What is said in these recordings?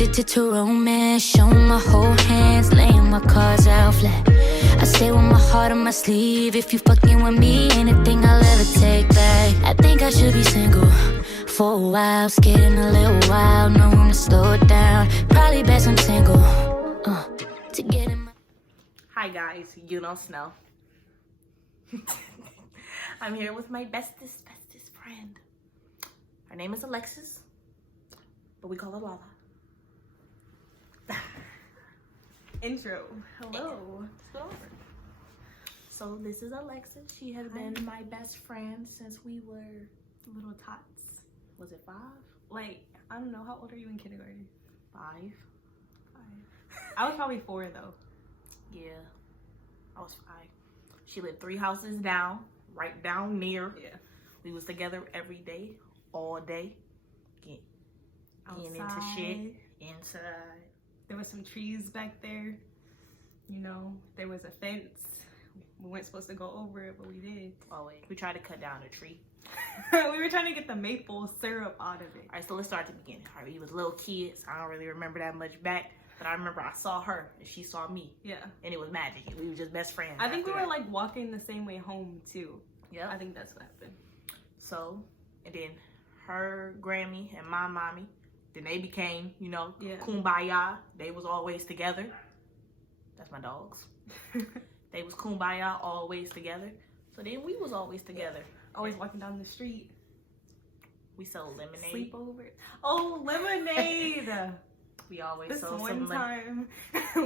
addicted to romance, showing my whole hands, laying my cards out flat. I stay with my heart on my sleeve. If you fucking with me, anything I'll ever take back. I think I should be single for a while, scared in a little while, no room to slow it down. Probably best I'm single to get in my... Hi guys, you don't Snow. I'm here with my bestest friend. Her name is Alexis, but we call her Lala. Intro. Hello. So this is Alexis. She has been my best friend since we were Little tots. Was it 5? Like, I don't know. How old are you in kindergarten? 5. 5. I was probably 4 though. Yeah, I was 5. She lived 3 houses down, right down near. Yeah. We was together every day, all day. Getting into shit. Inside. There was some trees back there. You know, there was a fence. We weren't supposed to go over it, but we did. Oh wait, we tried to cut down a tree. We were trying to get the maple syrup out of it. All right, so let's start at the beginning. All right, we was little kids. I don't really remember that much back, but I remember I saw her and she saw me. Yeah. And it was magic. We were just best friends. I think we were like walking the same way home too. Yeah. I think that's what happened. So, and then her Grammy and my mommy, then they became, you know, kumbaya. They was always together. That's my dogs. They was kumbaya, always together. So then we was always together. Always walking down the street. We sold lemonade. Sleepover. Oh, lemonade. We always this sold one some time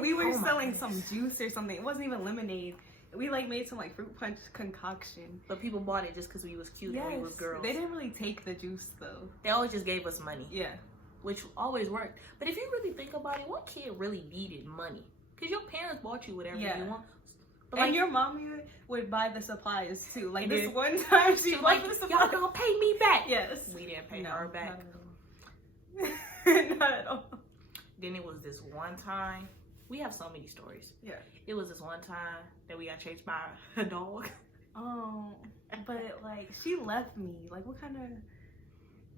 we were selling some juice or something. It wasn't even lemonade. We like made some like fruit punch concoction. But people bought it just because we was cute and we was girls. They didn't really take the juice though. They always just gave us money. Yeah. Which always worked. But if you really think about it, what kid really needed money? Because your parents bought you whatever you want. But and like, your mommy would buy the supplies too. Like this one time she bought like, the supplies. y'all gonna pay me back. Yes. We didn't pay her back. Not at all. Not at all. Then it was this one time. We have so many stories. Yeah. It was this one time that we got chased by a dog. Oh, but like she left me. Like what kind of...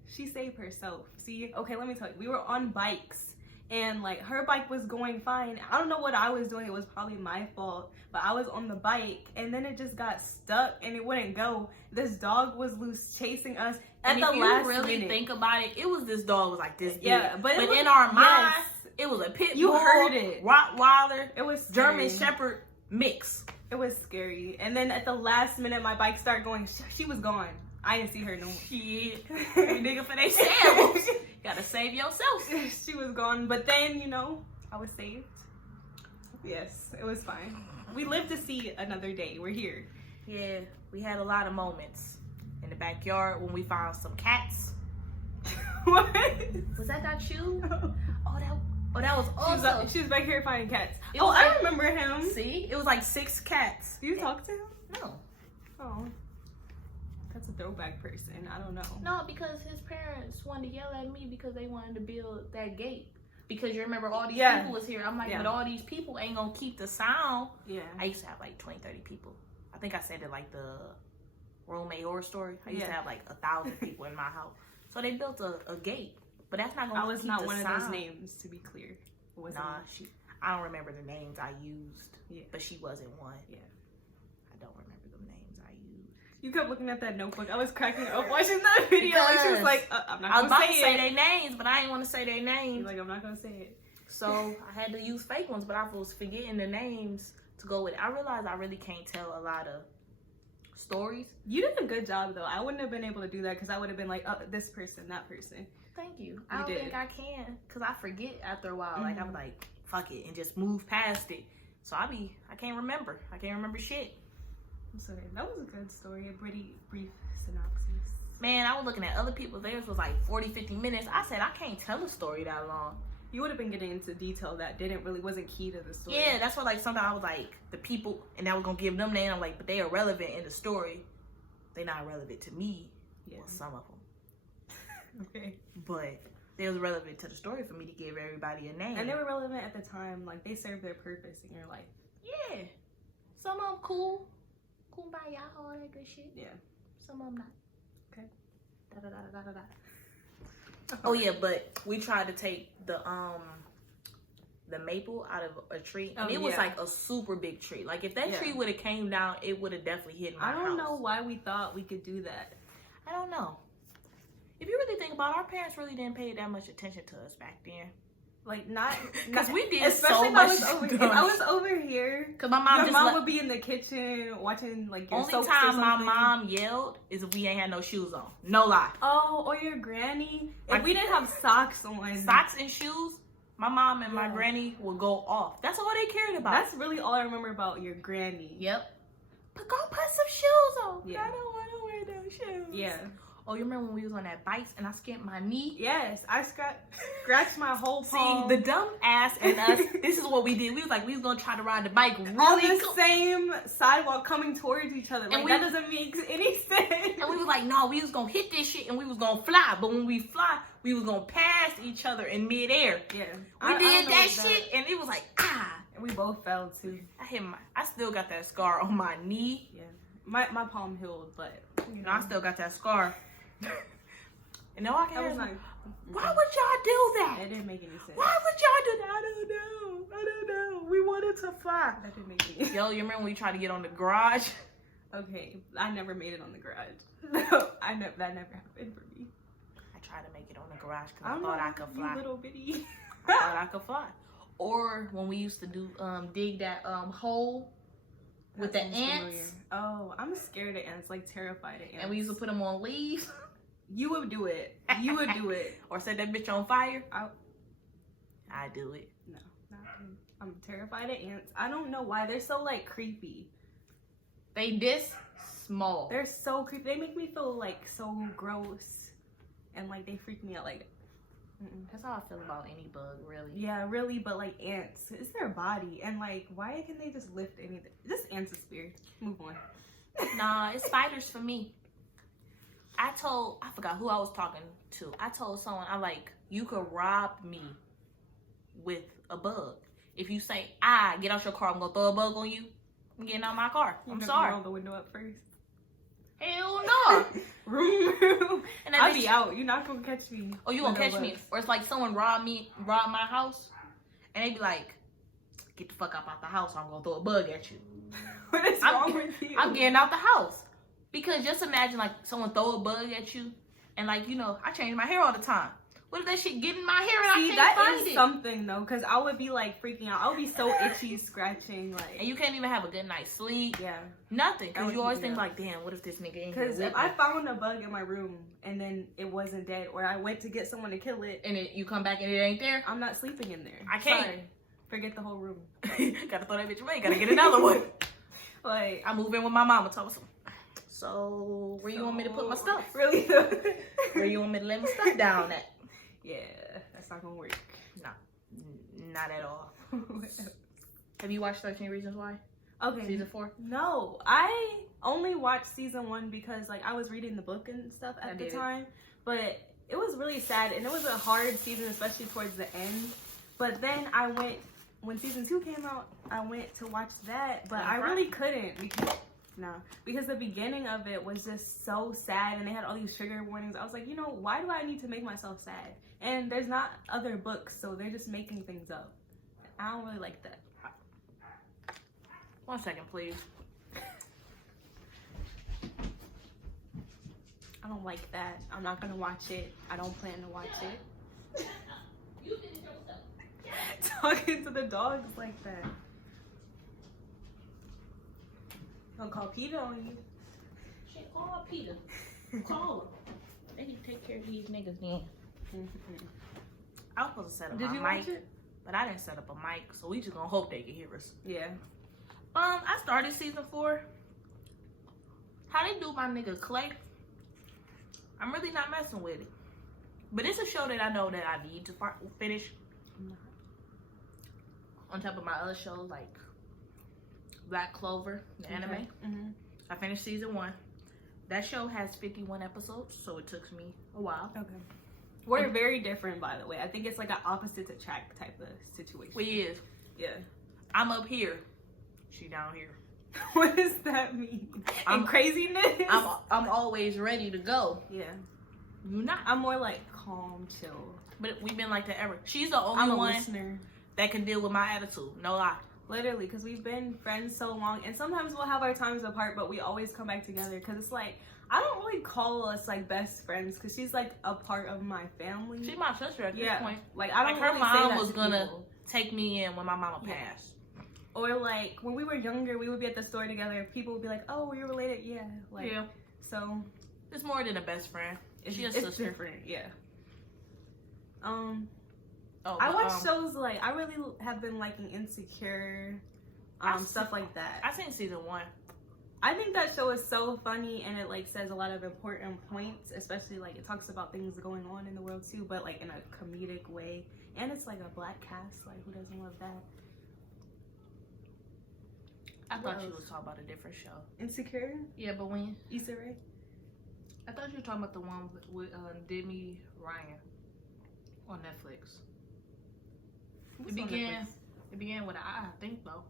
She saved herself. See, okay, let me tell you. We were on bikes and like her bike was going fine. I don't know what I was doing. It was probably my fault, but I was on the bike and then it just got stuck and it wouldn't go. This dog was loose chasing us at the last minute. If you really think about it, it was this dog was like this big. Yeah, but in our minds, it was a pit bull. You heard it. Rottweiler. It was German Shepherd mix. It was scary. And then at the last minute, my bike started going. She was gone. I didn't see her no more. Shit. Nigga for they sales. Gotta save yourself. She was gone. But then, you know, I was saved. Yes, it was fine. We lived to see another day. We're here. Yeah, we had a lot of moments in the backyard when we found some cats. What? Was that not you? Oh, that was awesome. She was back here finding cats. I remember him. See? It was like 6 cats. Do you talk to him? No. Oh. That's a throwback person. I don't know. No, because his parents wanted to yell at me because they wanted to build that gate. Because you remember all these people was here. I'm like, but all these people ain't gonna keep the sound. Yeah. I used to have like 20, 30 people. I think I said it like the roommate horror story. I used to have like 1,000 people in my house. So they built a gate. But that's not gonna keep the sound. I was not one of those names, to be clear. Nah, I don't remember the names I used. Yeah. But she wasn't one. Yeah. I don't remember the names I used. You kept looking at that notebook. I was cracking up watching that video. Like she was like, I'm not gonna say it. I was about to say their names, but I didn't want to say their names. You're like, I'm not gonna say it. So I had to use fake ones, but I was forgetting the names to go with it. I realized I really can't tell a lot of stories. You did a good job though. I wouldn't have been able to do that because I would have been like, oh, this person, that person. Thank you. I don't think I can because I forget after a while. Like I'm like, fuck it, and just move past it. So I can't remember. I can't remember shit. Sorry, that was a good story. A pretty brief synopsis. Man, I was looking at other people's. Theirs was like 40, 50 minutes. I said, I can't tell a story that long. You would have been getting into detail that wasn't key to the story. Yeah, that's why like sometimes I was like, the people, and I was going to give them names. I'm like, but they are relevant in the story. They're not relevant to me. Yeah. Well, some of them. Okay. But they was relevant to the story for me to give everybody a name. And they were relevant at the time. Like, they served their purpose in your life. Yeah. Some of them cool. Kumbaya, all that good shit. Yeah. Some of them not. Okay. Da da da da da da. Oh yeah, but we tried to take the maple out of a tree, and it was like a super big tree. Like if that tree would have came down, it would have definitely hit my house. I don't know why we thought we could do that. I don't know. If you really think about it, our parents really didn't pay that much attention to us back then. Like not because we did especially so much. If I was over here, because my mom, your mom would be in the kitchen watching like your only soaps time my mom yelled is if we ain't had no shoes on. No lie. Oh, or your granny. If we didn't have socks on, socks and shoes, my mom and my granny would go off. That's all they cared about. That's really all I remember about your granny. Yep. But go put some shoes on. Yeah. I don't want to wear those shoes. Yeah. Oh, you remember when we was on that bikes and I skinned my knee? Yes, I scratched my whole palm. See, the dumb ass and us, this is what we did. We was like, we was going to try to ride the bike really on the same sidewalk coming towards each other. Like, that doesn't make any sense. And we was like, no, we was going to hit this shit and we was going to fly. But when we fly, we was going to pass each other in midair. Yeah. We did that shit and it was like, ah. And we both fell too. I still got that scar on my knee. Yeah. My palm healed, but you know, I still got that scar. And all I can was like, why would y'all do that? It didn't make any sense. Why would y'all do that? I don't know. We wanted to fly. That didn't make any sense. Yo, you remember when we tried to get on the garage? Okay, I never made it on the garage. No, that never happened for me. I tried to make it on the garage because I thought I could fly. You little bitty. I thought I could fly. Or when we used to do dig that hole with the ants. Familiar. Oh, I'm scared of ants, like terrified of ants. And we used to put them on leaves. You would do it. You would do it. Or set that bitch on fire. I do it. No, not me. I'm terrified of ants. I don't know why. They're so like creepy. They this small. They're so creepy. They make me feel like so gross. And like they freak me out. Like that's how I feel about any bug, really. Yeah, really, but like ants, it's their body, and like, why can't they just lift anything? Just ants is weird. Move on. Nah, it's spiders for me. I forgot who I was talking to. I told someone, you could rob me with a bug. If you say, get out your car, I'm gonna throw a bug on you. I'm getting out my car. I'm sorry. Roll the window up first. Hell no. Room. And I'll be out. You're not gonna catch me. Oh, you gonna catch me? Or it's like someone robbed my house, and they be like, "Get the fuck out the house! Or I'm gonna throw a bug at you." What is wrong with you? I'm getting out the house because just imagine like someone throw a bug at you, and like I change my hair all the time. What if that shit get in my hair and I can't find it? That is something though, because I would be like freaking out. I would be so itchy, scratching, like. And you can't even have a good night's sleep. Yeah. Nothing, because you always think like, damn, what if this nigga ain't here? Because if I found a bug in my room and then it wasn't dead, or I went to get someone to kill it, and you come back and it ain't there, I'm not sleeping in there. I can't. Sorry. Forget the whole room. Gotta throw that bitch away. Gotta get another one. Like I move in with my mama. Tell me something. So where you want me to put my stuff? Really? Where you want me to lay my stuff down at? Yeah, that's not gonna work. No, not at all. Have you watched 13 Reasons Why? Okay. Season 4? No, I only watched season 1 because like I was reading the book and stuff at the time. But it was really sad and it was a hard season, especially towards the end. But then when season 2 came out, I went to watch that, but I really couldn't because the beginning of it was just so sad and they had all these trigger warnings. I was like, why do I need to make myself sad? And there's not other books, so they're just making things up. I don't really like that. 1 second, please. I don't like that. I'm not gonna watch it. I don't plan to watch it. You did it yourself. Talking to the dogs like that. Don't call Peter on you. Shit, call Peter. Call him. They need to take care of these niggas then. I was supposed to set up Did you my watch mic, it? but I didn't set up a mic, so we just gonna hope they can hear us. Yeah. I started season 4. How they do my nigga Clay? I'm really not messing with it, but it's a show that I know that I need to finish. On top of my other shows like Black Clover, the anime. Mm-hmm. I finished season 1. That show has 51 episodes, so it took me a while. Okay. We're very different, by the way. I think it's like an opposite attract type of situation. We is. Yeah. I'm up here. She down here. What does that mean? Craziness? I'm always ready to go. Yeah. You not. I'm more like calm, chill. But we've been like that ever. She's the only I'm a one listener. that can deal with my attitude. No lie. Literally, because we've been friends so long, and sometimes we'll have our times apart, but we always come back together. Because it's like, I don't really call us like best friends, because she's like a part of my family. She's my sister at this point. Like, I don't like her really say mom that was to gonna people. take me in when my mama passed. Or like when we were younger, we would be at the store together. People would be like, "Oh, we're related." Yeah, like Yeah. so. It's more than a best friend. She's a It's sister. different, yeah. Oh, I watch shows like I really have been liking Insecure, stuff like that. I seen season 1. I think that show is so funny, and it like says a lot of important points, especially like it talks about things going on in the world too, but like in a comedic way. And it's like a black cast. Like, who doesn't love that? I thought you was talking about a different show. Insecure? Yeah, but when Issa Rae? I thought you were talking about the one with Demi Ryan on Netflix. What's It on began. Netflix? It began with I think though.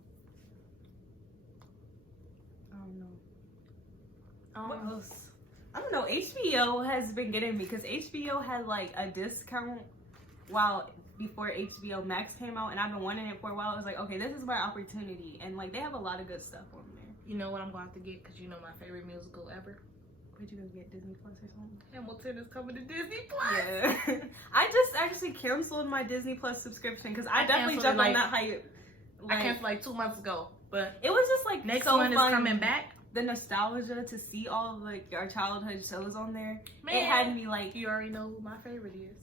I don't know. What else? I don't know. HBO has been getting me because HBO had like a discount before HBO Max came out, and I've been wanting it for a while. I was like, okay, this is my opportunity, and like they have a lot of good stuff on there. You know what I'm going to have to get because you know my favorite musical ever. Would you go get Disney Plus or something? Hamilton is coming to Disney Plus. Yeah. I just actually canceled my Disney Plus subscription because I definitely canceled jumped it, on that hype. I canceled like 2 months ago, but It was just like next so one is fun. coming back. The nostalgia to see all of like our childhood shows on there. Man, It had me like, you already know who my favorite is.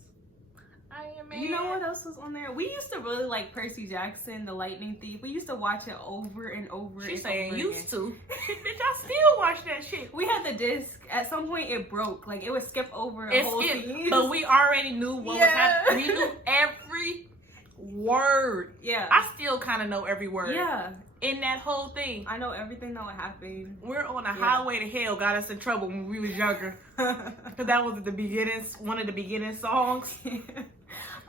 Iron Man. you know what else was on there? We used to really like Percy Jackson, The Lightning Thief. We used to watch it over and over. She's and saying over used again. to. Bitch, I still watch that shit. We had the disc. At some point, it broke. Like it would skip over a It's whole it, scene. but we already knew what was happening. We knew every word. Yeah, I still kind of know every word. yeah. In that whole thing. I know everything that would happen. We're on a highway to hell got us in trouble when we was younger. Cause that was the beginning, one of the beginning songs.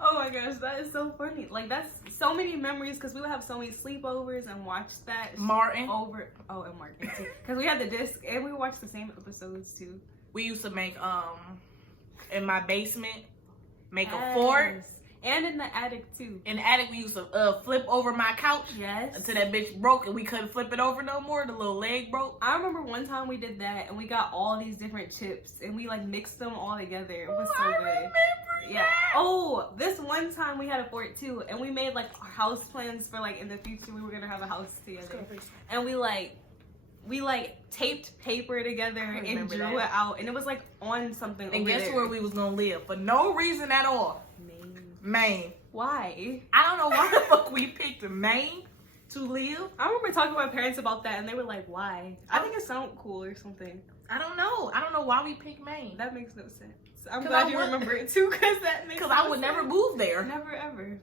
Oh my gosh, that is so funny. Like that's so many memories because we would have so many sleepovers and watch that Martin. over. Oh, and Martin too. Because we had the disc and we would watch the same episodes too. We used to make in my basement make a fort. And in the attic too. In the attic we used to flip over my couch. Yes. Until that bitch broke and we couldn't flip it over no more. The little leg broke. I remember one time we did that and we got all these different chips and we like mixed them all together. It was so I good. remember Yeah. that. Oh, this one time we had a fort too, and we made like house plans for like in the future we were gonna have a house together, and we taped paper together and remember drew that. it out, and it was like on something. And over guess there. where we was gonna live? For no reason at all. Maine. Why? I don't know why the fuck we picked Maine to live. I remember talking to my parents about that, and they were like, "Why?" I think it sounded cool or something. I don't know. I don't know why we picked Maine. That makes no sense. I'm 'Cause glad I you would- remember it too, because that makes. Because no I would never sense. move there. Never ever.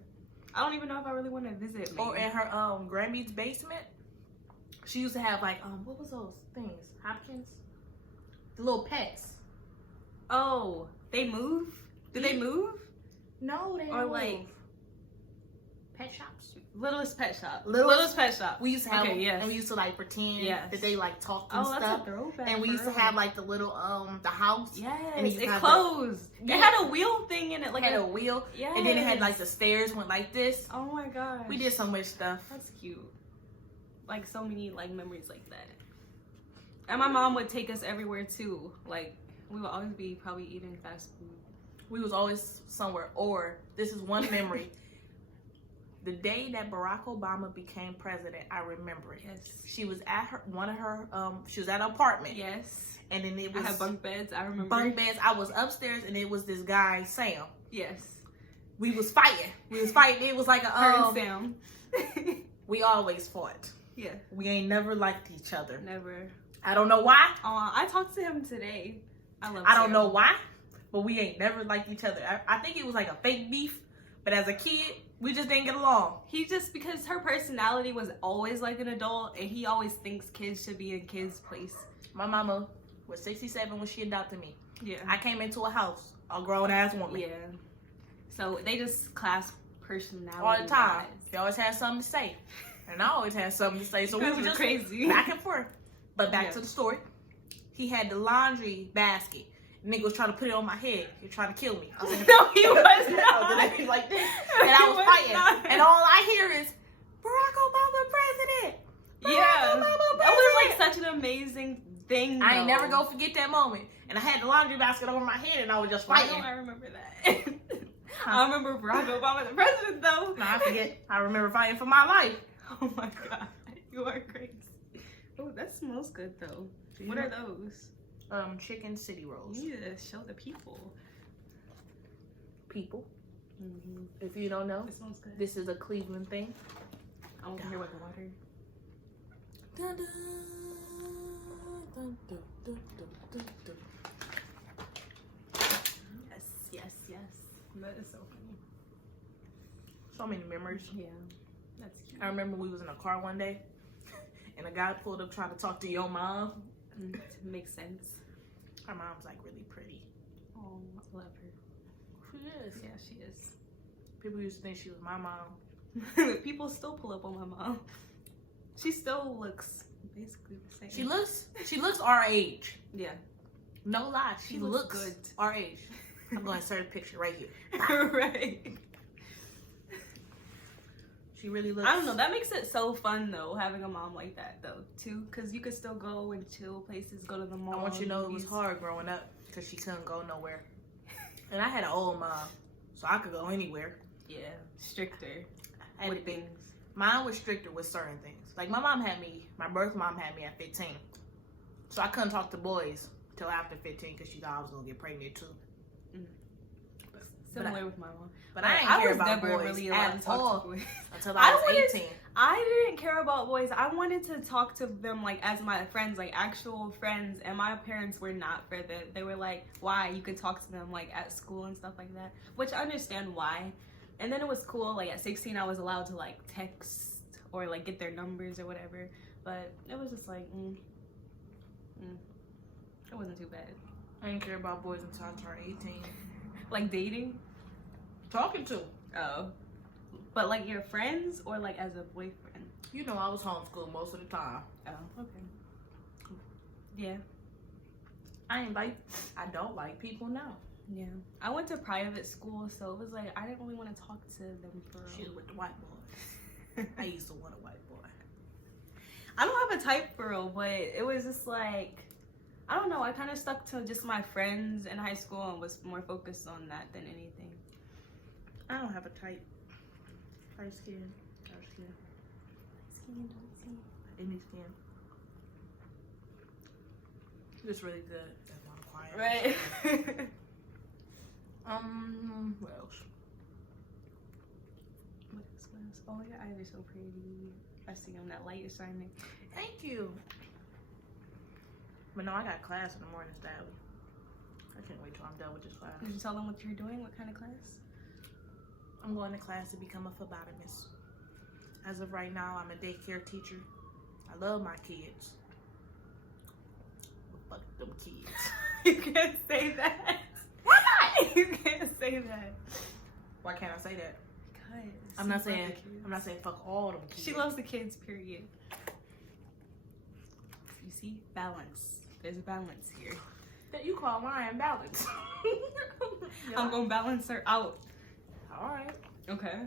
I don't even know if I really want to visit. Maine. Or in her Grammy's basement, she used to have like what was those things? Hopkins? The little pets. Oh, they move? Did they move? No, they Or don't like move. Pet shops. Littlest Pet Shop. Littlest Pet Shop. We used to have Okay, yes. and we used to like pretend Yes. that they like talked and Oh, that's stuff. a throwback. And we used to girl. have like the little the house. Yes, and it used to it have closed. Yeah. It had a wheel thing in it, like Had a wheel. yes. And then it had like the stairs went like this. Oh my gosh. We did so much stuff. That's cute. Like so many like memories like that. And my mom would take us everywhere too. Like we would always be probably eating fast food. We was always somewhere. Or this is one memory. The day that Barack Obama became president, I remember it. Yes. She was at she was at an apartment. Yes. And then it I was had bunk beds. I remember. bunk beds. I was upstairs and it was this guy, Sam. Yes. We was fighting. It was like Her a and Sam. we always fought. Yeah. We ain't never liked each other. Never. I don't know why. I talked to him today. I love. I don't Sam. know why, but we ain't never liked each other. I think it was like a fake beef, but as a kid, we just didn't get along. He just, because her personality was always like an adult, and he always thinks kids should be in kids' place. My mama was 67 when she adopted me. Yeah. I came into a house, a grown ass woman. Yeah. So they just class personality All the time. wise. She always had something to say. And I always had something to say. So we You guys were were just crazy. back and forth. But back Yeah. to the story. He had the laundry basket. The nigga was trying to put it on my head. He was trying to kill me. I was like, No, he was I not. was like this. And I was fighting. Not. And all I hear is, Barack Obama president. Yeah. Obama That was president. like such an amazing thing. I ain't though. never gonna forget that moment. And I had the laundry basket over my head and I was just Why fighting. don't I remember that? I remember Barack Obama the president though. No, I forget. I remember fighting for my life. Oh my god, you are crazy. Oh, that smells good though. What are those? Chicken city rolls. You need to show the people. People, Mm-hmm. if you don't know, It smells good. this is a Cleveland thing. I want to hear what the water. Dun, dun, dun, dun, dun, dun, dun. Yes. That is so funny. So many memories. Yeah, that's cute. I remember we was in a car one day, and a guy pulled up trying to talk to your mom. Makes sense. Her mom's like really pretty. Oh, I love her. She is. Yeah, she is. People used to think she was my mom. People still pull up on my mom. She still looks basically the same. She looks our age. Yeah. No lie, she She looks looks good. our age. I'm going to insert a picture right here. Right. She really looks. I don't know. That makes it so fun though, having a mom like that though, too, because you could still go and chill places, go to the mall. I want you to know it was movies. hard growing up because she couldn't go nowhere. And I had an old mom, so I could go anywhere. Yeah, stricter I had with to be- things. Mine was stricter with certain things. Like my birth mom had me at 15. So I couldn't talk to boys till after 15 because she thought I was going to get pregnant too. Similar with my mom. But I didn't care was about never boys really allowed to at talk all to boys. until I I was wanted- 18. I didn't care about boys. I wanted to talk to them like as my friends, like actual friends. And my parents were not for that. They were like, why? You could talk to them like at school and stuff like that. Which I understand why. And then it was cool. Like at 16, I was allowed to like text or like get their numbers or whatever. But it was just like, it wasn't too bad. I didn't care about boys until I turned 18. Like dating? Talking to. Oh. But like your friends or like as a boyfriend? You know I was homeschooled most of the time. Oh, okay. Yeah. I don't like people now. Yeah. I went to private school, so it was like I didn't really want to talk to them for She was with the white boys. I used to want a white boy. I don't have a type for real, but it was just like I don't know, I kind of stuck to just my friends in high school and was more focused on that than anything. I don't have a type. Light skin. Dark skin. Any skin. It's really good. That's why I'm quiet. Right. What else? What else? Oh, your eyes are so pretty. I see them. That light is shining. Thank you. But no, I got class in the morning, Stabby. I can't wait till I'm done with this class. Did you tell them what you're doing? What kind of class? I'm going to class to become a phlebotomist. As of right now, I'm a daycare teacher. I love my kids. But fuck them kids. You can't say that. Why not? You can't say that. Why can't I say that? Because I'm not saying fuck all them kids. she loves the kids, period. You see? Balance. There's a balance here. That you call Ryan balance. I'm gonna balance her out. Alright. Okay.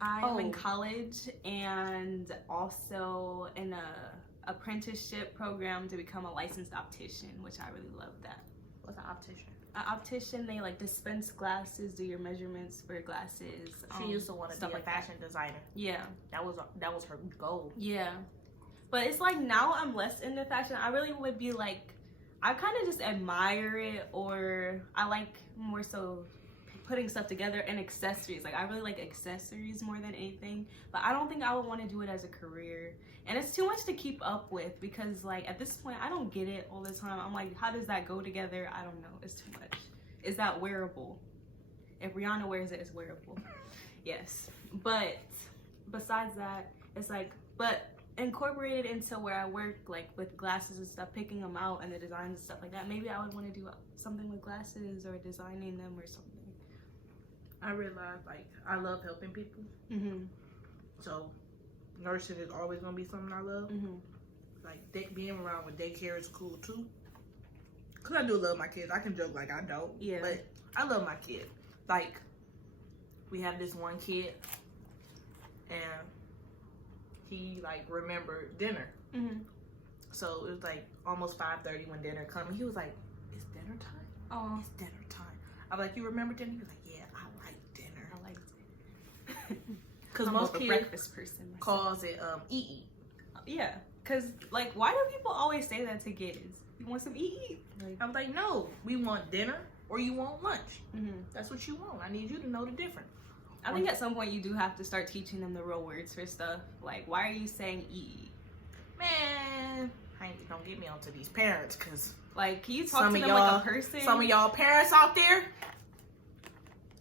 I'm in Oh. college and also in a apprenticeship program to become a licensed optician, which I really love that. What's an optician? An optician, they like dispense glasses, do your measurements for glasses. She used to want to be a that. fashion designer. Yeah. That was her goal. Yeah. But it's like now I'm less into fashion. I really would be like, I kind of just admire it, or I like more so putting stuff together and accessories. Like I really like accessories more than anything, but I don't think I would want to do it as a career. And it's too much to keep up with because like at this point I don't get it all the time. I'm like, how does that go together? I don't know. It's too much. Is that wearable? If Rihanna wears it, it's wearable. Yes. But besides that, it's like, but incorporated into where I work, like with glasses and stuff, picking them out and the designs and stuff like that. Maybe I would want to do something with glasses or designing them or something. I realized like I love helping people. Mm-hmm. So nursing is always gonna be something I love. Mm-hmm. Like being around with daycare is cool too. Cause I do love my kids. I can joke like I don't. Yeah. But I love my kid. Like, we have this one kid, and he like remembered dinner. Mm-hmm. So it was like almost 5:30 when dinner come. He was like, "It's dinner time. Oh, It's dinner time." I was like, "You remember dinner?" He was like, "Yeah, I like dinner." I like it. Cause I'm most a kids breakfast person. myself. calls it eat. Yeah, cause like, why do people always say that to kids? You want some eat? Like, I'm like, "No, we want dinner or you want lunch. mm-hmm. That's what you want. I need you to know the difference." I think at some point you do have to start teaching them the real words for stuff. Like, why are you saying eat? Man, don't get me onto these parents, cause Like, can you talk Some to of them like y'all- a person? some of y'all parents out there,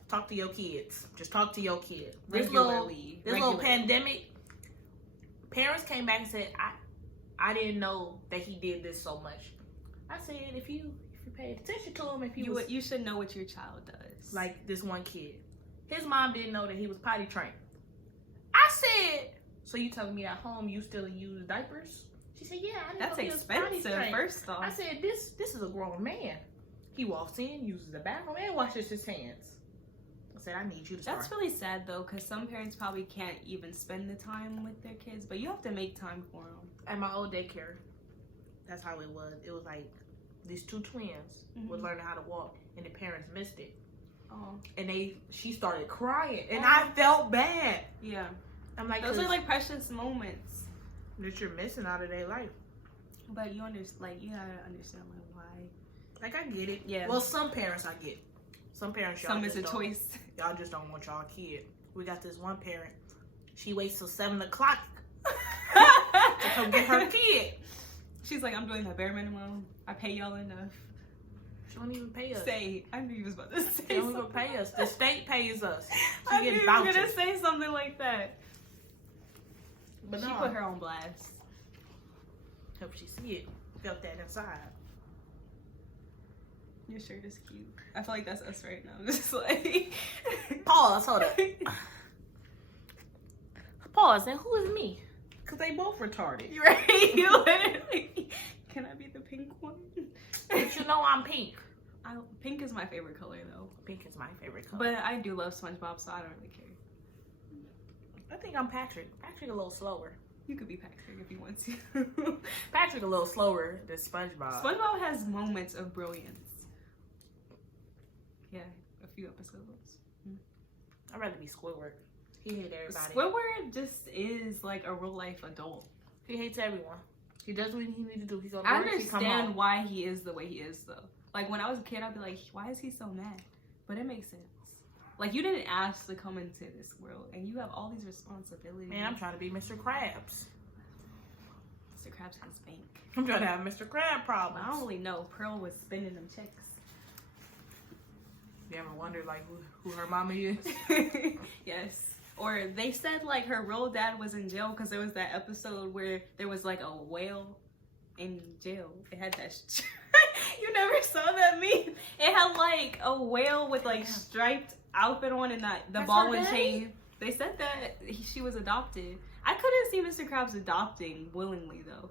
talk to your kids. Just talk to your kid. This regularly. little pandemic, parents came back and said, I didn't know that he did this so much. I said, if you paid attention to him, if he was You should know what your child does. like this one kid, his mom didn't know that he was potty trained. I said, so you telling me at home you still use diapers? She said, yeah, I didn't that's know he was potty expensive. trained. First off, I said, this is a grown man. He walks in, uses the bathroom, and washes his hands. I said, I need you to start. that's really sad though, because some parents probably can't even spend the time with their kids, but you have to make time for them. At my old daycare, that's how it was. It was like these two twins was Mhm. learning how to walk, and the parents missed it. Oh, And she started crying, and I felt bad. yeah. I'm like, Those are like precious moments. that you're missing out of their life. But you understand, like, you gotta understand like why. Like, I get it. Yeah. Well, some parents I get. Some parents y'all Some just is a don't. choice. Y'all just don't want y'all kid. We got this one parent. She waits till 7 o'clock to come get her kid. She's like, I'm doing the bare minimum. I pay y'all enough. She don't even pay us. Say, I knew you was about to say They don't even something. pay us. The state pays us. I She knew get you were gonna vouchers. say something like that. But She no, put her on blast. hope she see it. Felt that inside. Your shirt is cute. I feel like that's us right now. Just like Pause. Hold up. Pause. And who is me? Because they both retarded. You're right. You literally. Can I be the pink one? But you know I'm pink. Pink is my favorite color though. Pink is my favorite color. But I do love SpongeBob, so I don't really care. I think I'm Patrick. Patrick a little slower. You could be Patrick if you want to. Patrick a little slower than SpongeBob. SpongeBob has moments of brilliance. Yeah, a few episodes. I'd rather be Squidward. He hates everybody. Squidward just is like a real life adult. He hates everyone. He does what he needs to do. He's on I work, he come understand home. why he is the way he is though. Like when I was a kid, I'd be like, why is he so mad? But it makes sense. Like you didn't ask to come into this world, and you have all these responsibilities. Man, I'm trying to be Mr. Krabs. Mr. Krabs has bank. I'm trying to have Mr. Crab problems. I don't really know. Pearl was spending them checks. You ever wondered like who her mama is? Yes. Or they said like her real dad was in jail because there was that episode where there was like a whale in jail. It had that. You never saw that meme? It had like a whale with like striped outfit on and the That's ball her and daddy? chain. They said that she was adopted. I couldn't see Mr. Krabs adopting willingly though.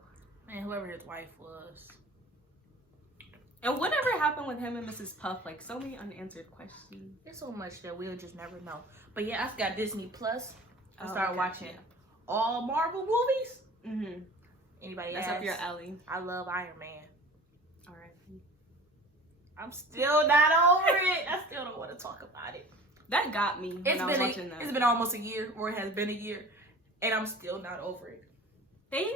Man, whoever his wife was. And whatever happened with him and Mrs. Puff? Like so many unanswered questions. There's so much that we'll just never know. But yeah, I got Disney Plus. I Oh, started okay, watching yeah. all Marvel movies. Mm-hmm. Anybody That's asks, up your alley. I love Iron Man. All right. I'm still not over it. I still don't want to talk about it. That got me when I was watching that. It's been almost a year, or it has been a year, and I'm still not over it. They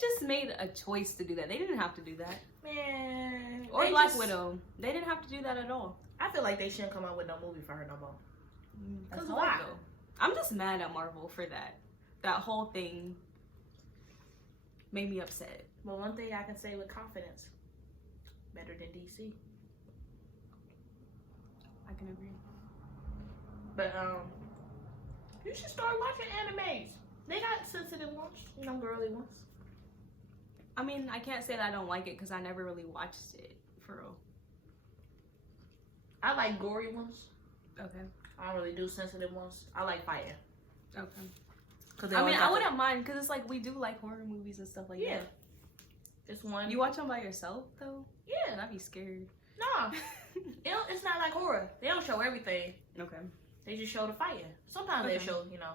just made a choice to do that. They didn't have to do that. Man, Or they Black just- Widow. They didn't have to do that at all. I feel like they shouldn't come out with no movie for her no more. That's Cause how why? I feel. I'm just mad at Marvel for that. That whole thing made me upset. But one thing I can say with confidence, better than DC. I can agree. But you should start watching animes. They got sensitive ones, you know, girly ones. I mean, I can't say that I don't like it because I never really watched it for real. I like gory ones. Okay. I don't really do sensitive ones. I like fighting. Okay. Cause I mean, I wouldn't mind because it's like we do like horror movies and stuff like Yeah. that. Just one. You watch them by yourself though? Yeah. I'd be scared. Nah. It's not like horror. They don't show everything. Okay. They just show the fighting. Sometimes they show, you know,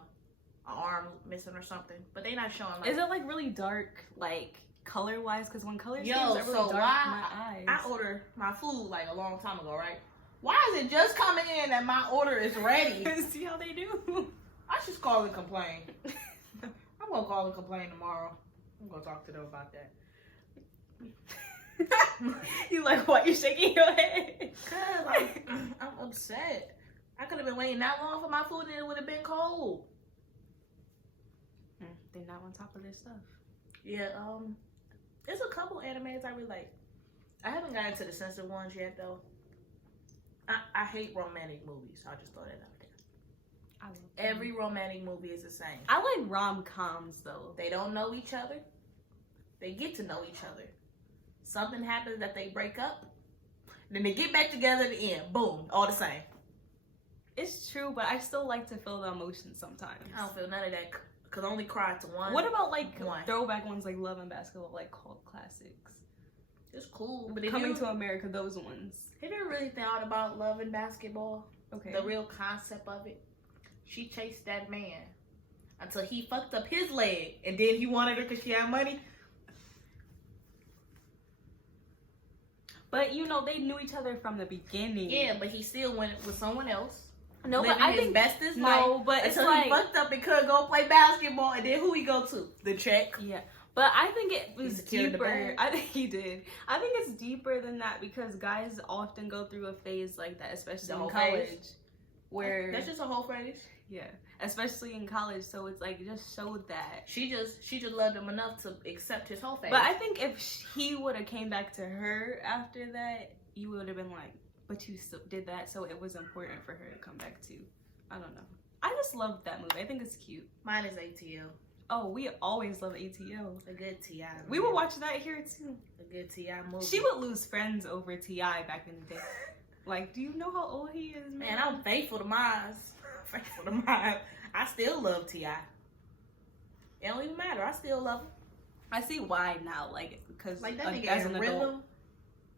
an arm missing or something, but they not showing like. Is it like really dark, like color wise? Because when color schemes Yo, are really so dark, why my eyes. I ordered my food like a long time ago, right? Why is it just coming in that my order is ready? See how they do. I should call and complain. I'm gonna call and complain tomorrow. I'm gonna talk to them about that. You like, why you shaking your head? Cause I'm upset. I could have been waiting that long for my food and it would have been cold. They're not on top of their stuff. Yeah, there's a couple animes I really like. I haven't gotten to the sensitive ones yet though. I hate romantic movies. I'll just throw that out there. I love Every romantic movie is the same. I like rom-coms though. They don't know each other. They get to know each other. Something happens that they break up. Then they get back together at the end. Boom. All the same. It's true, but I still like to feel the emotions sometimes. I don't feel none of that. Cause I only cried to one. What about like one. throwback ones like Love and Basketball, like cult classics? It's cool. But if Coming you, to America, those ones. Have you ever really thought about Love and Basketball? Okay. The real concept of it? She chased that man until he fucked up his leg. And then he wanted her because she had money. But you know, they knew each other from the beginning. Yeah, but he still went with someone else. No, living but I his think bestest no, life but it's until like he fucked up and couldn't go play basketball. And then who he go to? The check. yeah. But I think it was secured the deeper. bag. I think he did. I think it's deeper than that because guys often go through a phase like that, especially The in whole college. phase. Where That's just a whole phrase. yeah, especially in college. So it's like it just showed that. She just loved him enough to accept his whole phase. But I think if he would have came back to her after that, you would have been like, but you still did that, so it was important for her to come back to. I don't know. I just love that movie. I think it's cute. Mine is ATL. Oh, we always love ATL. A good T.I. We would watch that here too. A good T.I. movie. She would lose friends over T.I. back in the day. Like, do you know how old he is, man? Man, I'm faithful to mine. Faithful to mine. I still love T.I. It don't even matter. I still love him. I see why now, like, because Like that nigga as in an adult.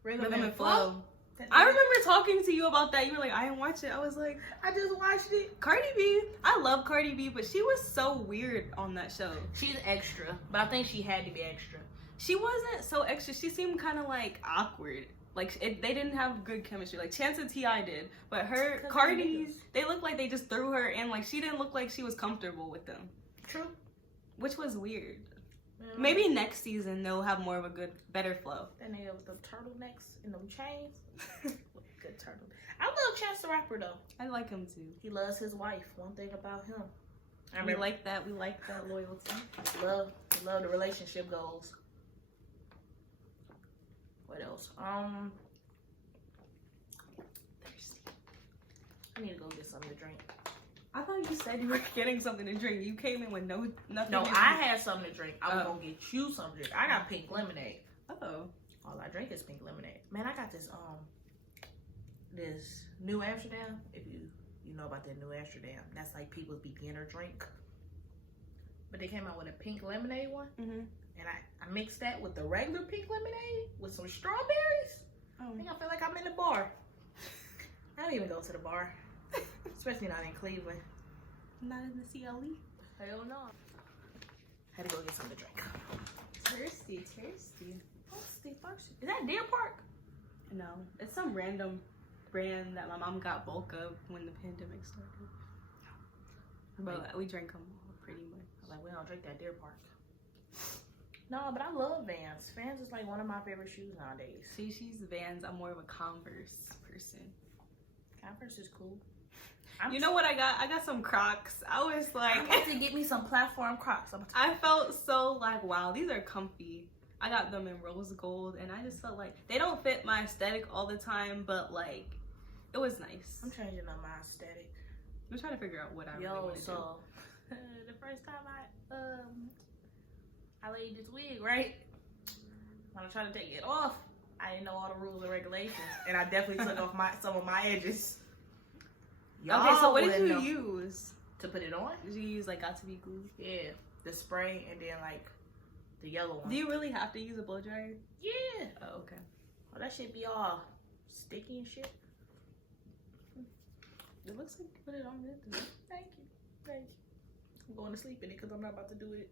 rhythm and flow. That I nigga- remember talking to you about that. You were like, I didn't watch it. I was like, I just watched it. Cardi B. I love Cardi B, but she was so weird on that show. She's extra, but I think she had to be extra. She wasn't so extra. She seemed kind of like awkward. Like they didn't have good chemistry. Like Chance and T.I. did, but her Cardi's, they looked like they just threw her in. Like she didn't look like she was comfortable with them. True. Which was weird. Yeah. Maybe next season they'll have more of a better flow. That nigga with the turtlenecks and them chains. Good turtle. I love Chance the Rapper though. I like him too. He loves his wife. One thing about him. We like that. We like that loyalty. Love the relationship goals. What else? Thirsty. I need to go get something to drink. I thought you said you were getting something to drink. You came in with nothing. No, to I drink. had something to drink. I was gonna get you something to drink. I got pink lemonade. Oh. All I drink is pink lemonade. Man, I got this this New Amsterdam. If you know about that New Amsterdam, that's like people's beginner drink. But they came out with a pink lemonade one, Mhm. and I mixed that with the regular pink lemonade with some strawberries. I Oh. think I feel like I'm in the bar. I don't even go to the bar, especially not in Cleveland. Not in the CLE. Hell no. Had to go get something to drink. Thirsty. Thirsty. Is that Deer Park? No, it's some random brand that my mom got bulk of when the pandemic started. But we drank them all pretty much. Like, we don't drink that Deer Park. No, but I love Vans. Vans is like one of my favorite shoes nowadays. See, she's Vans. I'm more of a Converse person. Converse is cool. You know what I got? I got some Crocs. I was I'm like, about to get me some platform Crocs. I felt so like, wow, these are comfy. I got them in rose gold, and I just felt like they don't fit my aesthetic all the time, but like, it was nice. I'm changing up my aesthetic. I'm trying to figure out what I really Yo, want to do. so the first time I laid this wig, right? When I tried to take it off, I didn't know all the rules and regulations, and I definitely took off some of my edges. Okay, so what did wouldn't you know. use? To put it on? Did you use like Got To Be Glue? Yeah, the spray and then like The yellow one. Do you really have to use a blow dryer? Yeah. Oh, okay. Oh, that shit be all sticky and shit. It looks like you put it on good. Thank you. Thank you. I'm going to sleep in it because I'm not about to do it.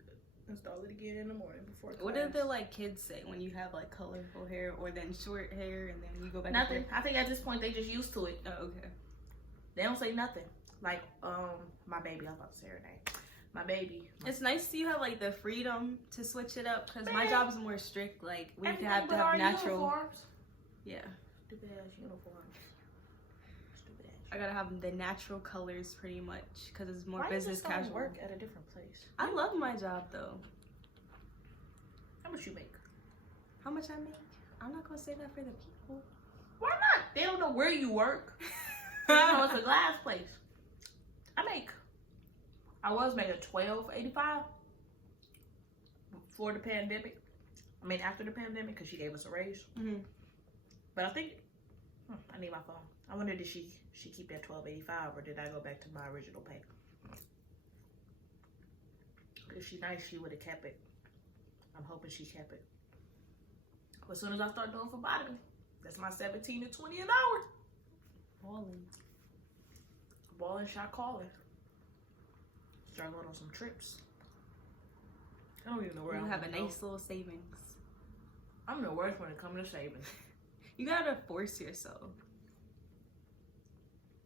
Install it again in the morning before class. What did the like kids say when you have like colorful hair or then short hair and then you go back? Nothing. I think at this point they just used to it. Oh, okay. They don't say nothing. Like my baby. I was about to say her name. My baby. It's nice you have like the freedom to switch it up because my Man. job is more strict. Like we Everything have to but have our natural. uniforms. Yeah, Stupid ass uniforms. Stupid ass. I gotta have the natural colors pretty much because it's more Why business you just don't casual. work at a different place? I love my job though. How much you make? How much I make? I'm not gonna say that for the people. Why not? They don't know where you work. They know it's a glass place. I was making $12.85 before the pandemic. I mean, after the pandemic, because she gave us a raise. Mm-hmm. But I think I need my phone. I wonder, did she keep that $12.85 or did I go back to my original pay? If she's nice, she would have kept it. I'm hoping she kept it. But as soon as I start doing phlebotomy, that's my 17 to 20 an hour. Balling, shot calling. Start going on some trips. I don't even know where You I'm have a gonna nice go. little savings. I'm the worst when it comes to saving. You gotta force yourself.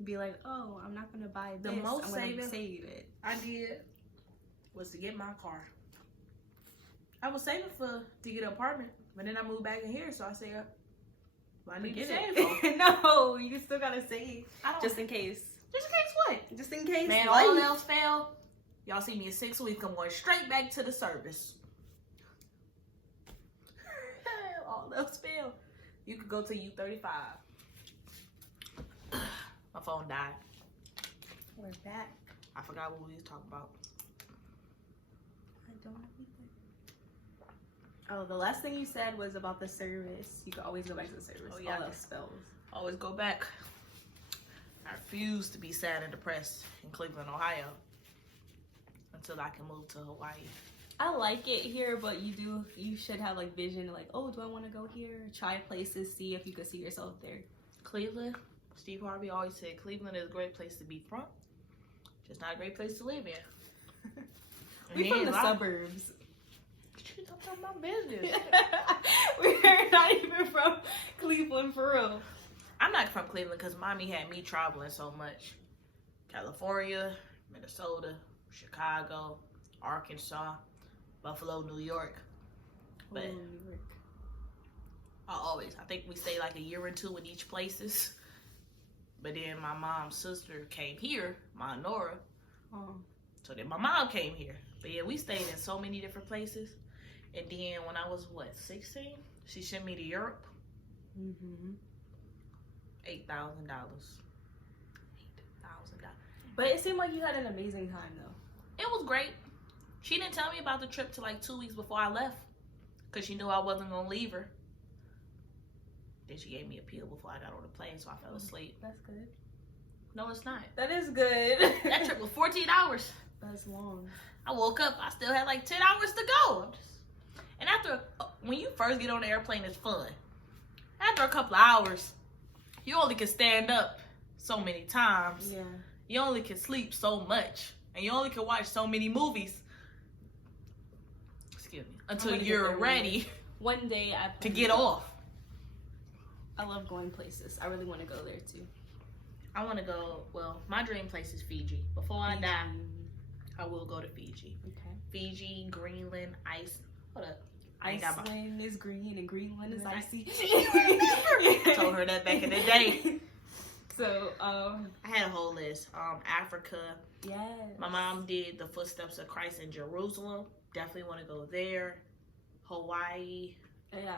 Be like, oh, I'm not gonna buy The this. most I'm gonna saving- save it. I did was to get my car. I was saving to get an apartment, but then I moved back in here, so I said, well, I need to save for. No, you still gotta save I don't, just in case. just in case what? Just in case. Man, life. all else failed. Y'all see me in 6 weeks. I'm going straight back to the service. All else failed. You could go to U35. My phone died. We're back. I forgot what we was talking about. I don't either. Oh, the last thing you said was about the service. You can always go back to the service. Oh, yeah. All else fails. Always go back. I refuse to be sad and depressed in Cleveland, Ohio, until I can move to Hawaii. I like it here, but you should have like vision like, oh, do I want to go here? Try places, see if you could see yourself there. Cleveland, Steve Harvey always said Cleveland is a great place to be from, just not a great place to live in. We from the suburbs. You talking about my business. We're not even from Cleveland for real. I'm not from Cleveland because mommy had me traveling so much. California, Minnesota, Chicago, Arkansas, Buffalo, New York. But New York. I think we stayed like a year or two in each places. But then my mom's sister came here, my Nora. Oh. So then my mom came here. But yeah, we stayed in so many different places. And then when I was, 16? She sent me to Europe. Mm-hmm. $8,000. But it seemed like you had an amazing time though. It was great. She didn't tell me about the trip till like 2 weeks before I left. Because she knew I wasn't going to leave her. Then she gave me a pill before I got on the plane, so I fell asleep. That's good. No, it's not. That is good. That trip was 14 hours. That's long. I woke up, I still had like 10 hours to go. And when you first get on the airplane, it's fun. After a couple of hours, you only can stand up so many times. Yeah. You only can sleep so much. And you only can watch so many movies. Excuse me. Until you're ready One day I to get off. I love going places. I really want to go there too. I want to go, my dream place is Fiji. Before I die, I will go to Fiji. Okay. Fiji, Greenland, hold up. Iceland is green and Greenland is icy. I told her that back in the day. So, I had a whole list. Africa. yes. My mom did the Footsteps of Christ in Jerusalem. Definitely want to go there. Hawaii. Yeah.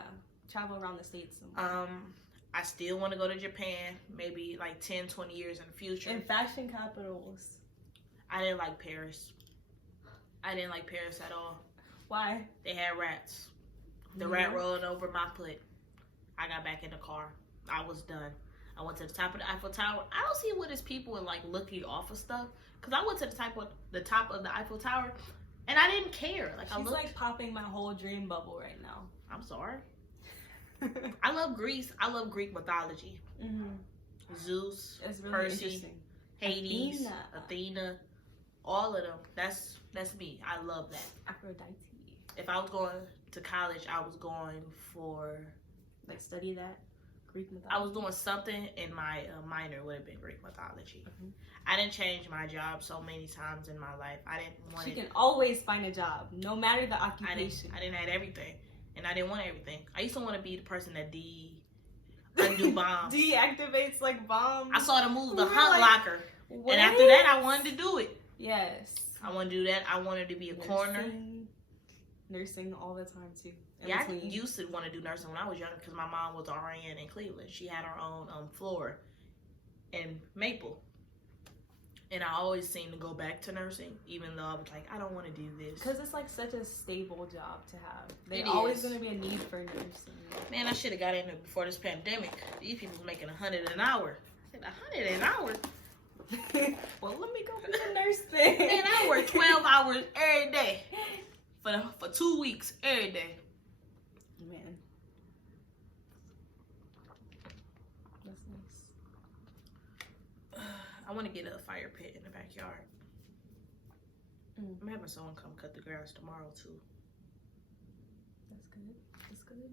Travel around the States. I still want to go to Japan. Maybe like 10, 20 years in the future. And fashion capitals. I didn't like Paris. I didn't like Paris at all. Why? They had rats. The rat rolling over my foot. I got back in the car. I was done. I went to the top of the Eiffel Tower. I don't see what is people are like looking off of stuff. Because I went to the top of the Eiffel Tower. And I didn't care. Like, she's like popping my whole dream bubble right now. I'm sorry. I love Greece. I love Greek mythology. Zeus, it's really Percy, Hades, Athena, all of them. That's me. I love that. Aphrodite. If I was going to college, I was going for like study that Greek mythology. I was doing something in my minor would have been Greek mythology. I didn't change my job so many times in my life. I didn't want. She can always find a job, no matter the occupation. I didn't have everything, and I didn't want everything. I used to want to be the person that undo bombs, deactivates like bombs. I saw the movie The Hunt Locker, and after that, I wanted to do it. Yes, I want to do that. I wanted to be a coroner. Nursing all the time too. Yeah, I used to want to do nursing when I was younger because my mom was RN in Cleveland. She had her own floor in Maple. And I always seemed to go back to nursing, even though I was like, I don't want to do this. Because it's like such a stable job to have. There's always going to be a need for nursing. Man, I should have got in it before this pandemic. These people's making $100 an hour. I said, $100 an hour? Well, let me go for the nurse thing. Man, I work 12 hours every day for 2 weeks every day. Man. That's nice. I want to get a fire pit in the backyard. I'm having someone come cut the grass tomorrow too. That's good. That's good.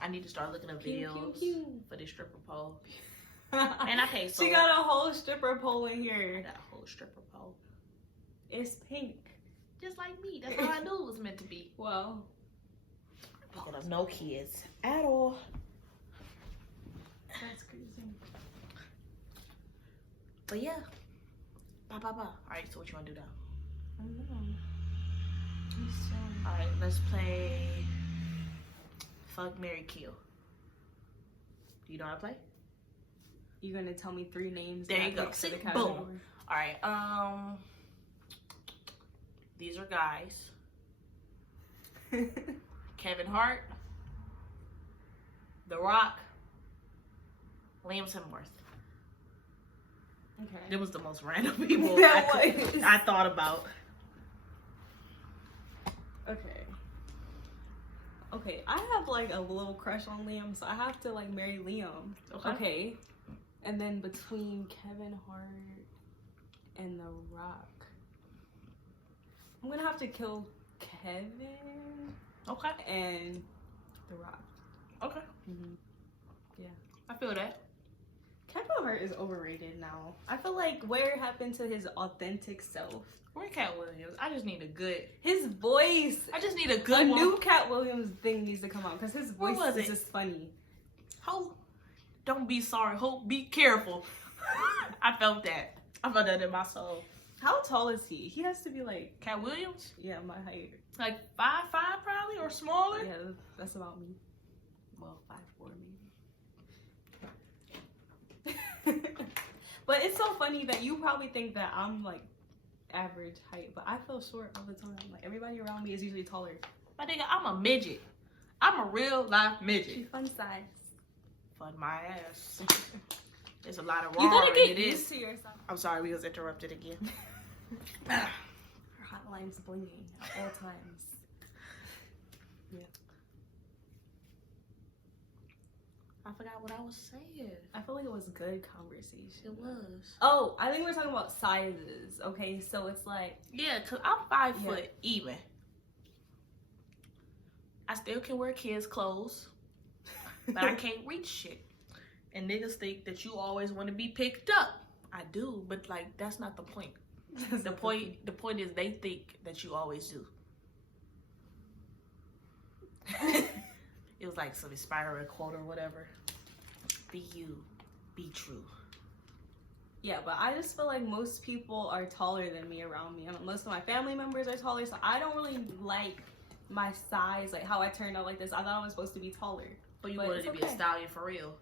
I need to start looking up videos for this stripper pole. And I pay so. She got a whole stripper pole in here. I got a whole stripper pole. It's pink. Just like me. That's how I knew it was meant to be. Well. Because of no kids at all. That's crazy. But yeah. Bye. Alright, so what you want to do now? I don't know. Alright, let's play Fuck, Marry, Kill. Do you know how to play? You're gonna tell me 3 names. There you go. Boom. Alright, these are guys. Kevin Hart, The Rock, Liam Hemsworth. Okay. It was the most random people I thought about. Okay, I have like a little crush on Liam, so I have to like marry Liam. Okay. And then between Kevin Hart and The Rock, I'm gonna have to kill Kevin. Okay. And The Rock. Okay. Yeah. I feel that. Kevin Hart is overrated now. I feel like where happened to his authentic self? Where Cat Williams? I just need a good. His voice. I just need a good. New Cat Williams thing needs to come out because his voice is just funny. Hope, don't be sorry. Hope, be careful. I felt that. I felt that in my soul. How tall is he? He has to be like Cat Williams. Yeah, my height. Like 5'5" probably or smaller. Yeah, that's about me. Well, 5'4" maybe. But it's so funny that you probably think that I'm like average height, but I feel short all the time. Like everybody around me is usually taller. My nigga, I'm a midget. I'm a real life midget. She's fun size. Fun my ass. There's a lot of You wrong gotta get in used to yourself. I'm sorry, we was interrupted again. Her hotline's blinging at all times. Yeah. I forgot what I was saying. I feel like it was a good conversation. It was. Oh, I think we're talking about sizes. Okay, so it's like... Yeah, because I'm 5 foot even. I still can wear kids' clothes, but I can't reach shit. And niggas think that you always want to be picked up. I do, but like that's not the point. The point is they think that you always do. It was like some inspiring quote or whatever. Be you, be true. Yeah, but I just feel like most people are taller than me around me. Most of my family members are taller, so I don't really like my size, like how I turned out like this. I thought I was supposed to be taller. But you wanted to be a stallion for real.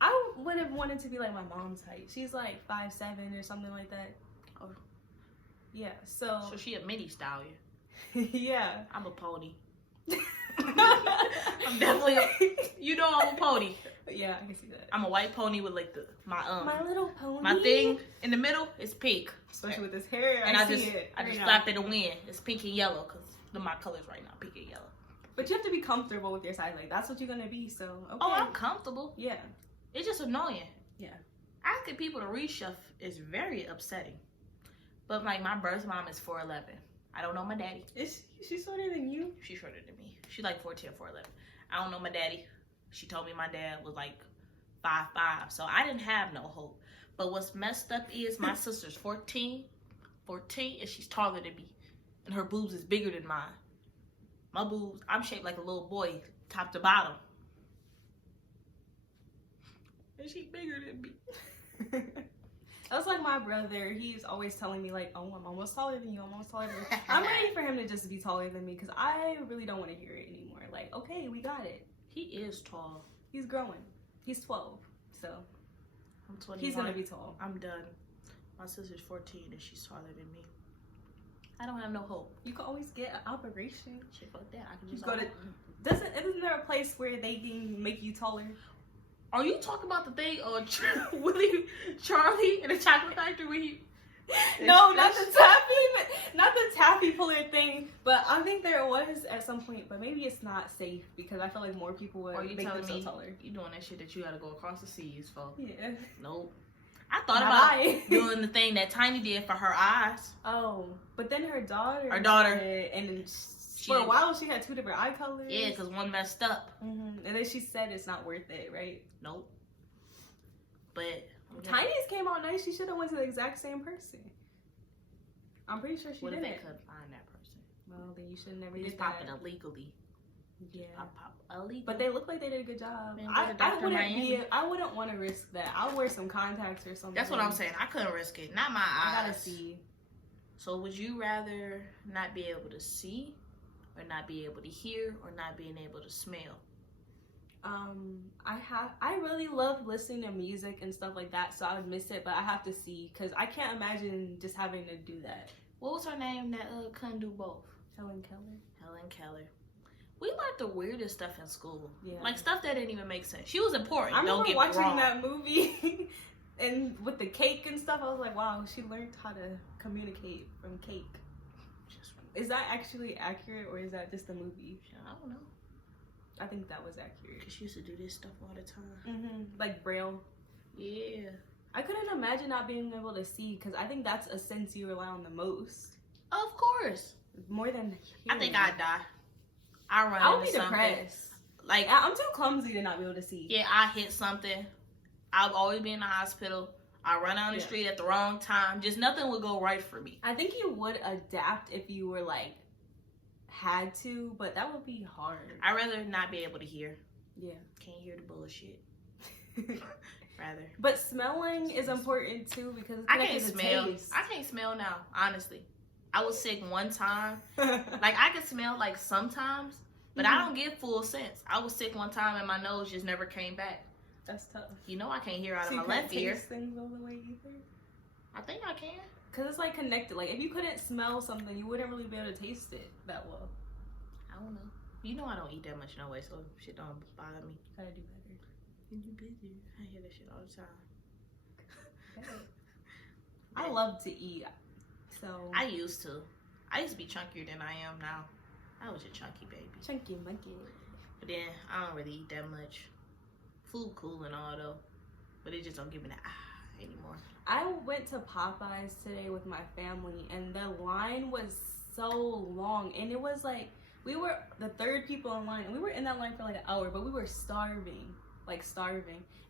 I would have wanted to be like my mom's height. She's like 5'7" or something like that. Oh. Yeah, so she a mini stallion. Yeah. I'm a pony. I'm definitely I'm a pony. Yeah, I can see that. I'm a white pony with like My little pony. my thing in the middle is pink. Especially with this hair. And I see just it. flapped it in the wind. It's pink and yellow because my colors right now, pink and yellow. But you have to be comfortable with your size. Like, that's what you're going to be, so, okay. Oh, I'm comfortable. Yeah. It's just annoying. Yeah. Asking people to reshuff is very upsetting. But, like, my birth mom is 4'11". I don't know my daddy. Is she shorter than you? She's shorter than me. She's like 4'10", 4'11". I don't know my daddy. She told me my dad was like 5'5", so I didn't have no hope. But what's messed up is my sister's 14, and she's taller than me. And her boobs is bigger than mine. My boobs, I'm shaped like a little boy, top to bottom. And she's bigger than me. That's like my brother. He's always telling me, like, oh, I'm almost taller than you. I'm almost taller than you. I'm ready for him to just be taller than me because I really don't want to hear it anymore. Like, okay, we got it. He is tall. He's growing. He's 12, so I'm 21. he's going to be tall. I'm done. My sister's 14 and she's taller than me. I don't have no hope. You can always get an operation. Shit, fuck that. I can just go to. Isn't there a place where they can make you taller? Are you talking about the thing on Charlie in the Chocolate Factory where he? No, not the taffy puller thing. But I think there was at some point. But maybe it's not safe because I feel like more people would make themselves taller. You doing that shit that you got to go across the seas for? Yeah. Nope. I thought about doing the thing that Tiny did for her eyes. Oh, but then her daughter. Did, and for a while she had 2 different eye colors. Yeah, because one messed up. Mm-hmm. And then she said it's not worth it, right? Nope. But Tiny's came out nice. She should have went to the exact same person. I'm pretty sure she did. What if they couldn't find that person? Well, then you should have never did that. Popping illegally. Yeah. Illegal. But they look like they did a good job. Man, I wouldn't want to risk that. I'll wear some contacts or something. That's what I'm saying. I couldn't risk it. Not my eyes. I gotta see. So would you rather not be able to see, or not be able to hear, or not being able to smell? I really love listening to music and stuff like that, so I would miss it, but I have to see because I can't imagine just having to do that. What was her name that couldn't do both? Helen Keller. We learned the weirdest stuff in school. Yeah. Like stuff that didn't even make sense. She was important. I remember don't get watching me wrong. that movie and with the cake and stuff, I was like, wow, she learned how to communicate from cake. Is that actually accurate or is that just a movie? I don't know. I think that was accurate. Because she used to do this stuff all the time. Mm-hmm. Like Braille. Yeah. I couldn't imagine not being able to see because I think that's a sense you rely on the most. Of course. More than hearing. I think I'd die. I would be depressed. Like I'm too clumsy to not be able to see. Yeah, I hit something. I'll always be in the hospital. I run out on the street at the wrong time. Just nothing would go right for me. I think you would adapt if you were like had to, but that would be hard. I'd rather not be able to hear. Yeah. Can't hear the bullshit. Rather. But smelling is important too because it's I can't smell. Taste. I can't smell now, honestly. I was sick one time. Like I can smell like sometimes, but I don't get full sense. I was sick one time and my nose just never came back. That's tough. You know I can't hear out so of my left ear. Taste things all the way either. I think I can. Cause it's like connected. Like if you couldn't smell something, you wouldn't really be able to taste it that well. I don't know. You know I don't eat that much no way, so shit don't bother me. Gotta do better. You busy? I hear that shit all the time. I love to eat. So I used to be chunkier than I am now. I was a chunky baby. Chunky monkey. But then I don't really eat that much. Food cool and all though, but it just don't give me that anymore. I went to Popeyes today with my family and the line was so long and it was like we were the third people in line and we were in that line for like an hour, but we were starving.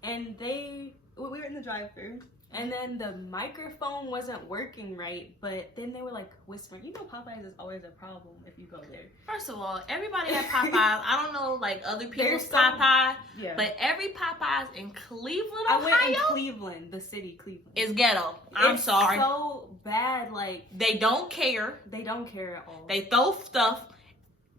And we were in the drive-thru and then the microphone wasn't working right, but then they were like whispering. You know Popeyes is always a problem if you go there. First of all, everybody at Popeyes, I don't know like other people's Popeyes, but every Popeyes in Cleveland, Ohio, I went in Cleveland, the city Cleveland. Is ghetto. I'm sorry. It's so bad, like they don't care. They don't care at all. They throw stuff.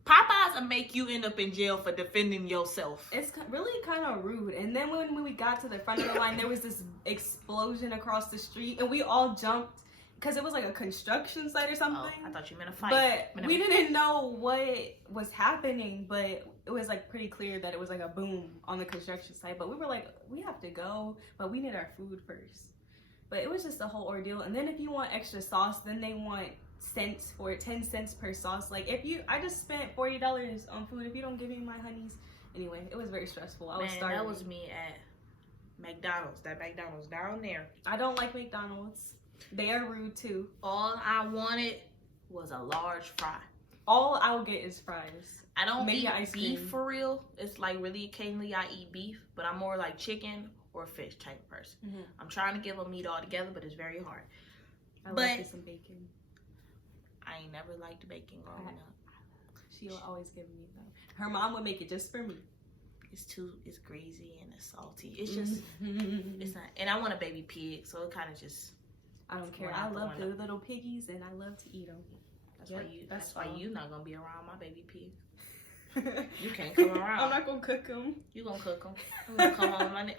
Popeyes will make you end up in jail for defending yourself. It's really kind of rude. And then when we got to the front of the line, there was this explosion across the street, and we all jumped. because it was like a construction site or something. Oh, I thought you meant a fight. But we didn't know what was happening, but it was like pretty clear that it was like a boom on the construction site. But we were like, we have to go, but we need our food first. But it was just a whole ordeal. And then if you want extra sauce, then they want cents for 10 cents per sauce. Like I just spent $40 on food if you don't give me my honeys. Anyway, it was very stressful. I was starving. That was me at McDonald's. That McDonald's down there. I don't like McDonald's. They are rude too. All I wanted was a large fry. All I'll get is fries. I don't eat ice beef cream. for real. It's like really occasionally I eat beef, but I'm more like chicken or fish type of person. Mm-hmm. I'm trying to give them meat all together, but it's very hard. I like some bacon. I ain't never liked bacon growing up. She will always give me though. Her mom would make it just for me. It's greasy and it's salty. It's just, it's not. And I want a baby pig, so it kind of just. I don't care. I love the little piggies and I love to eat them. That's why you not gonna be around my baby pig. You can't come around. I'm not gonna cook them. You gonna cook them? I'm gonna come home my neck.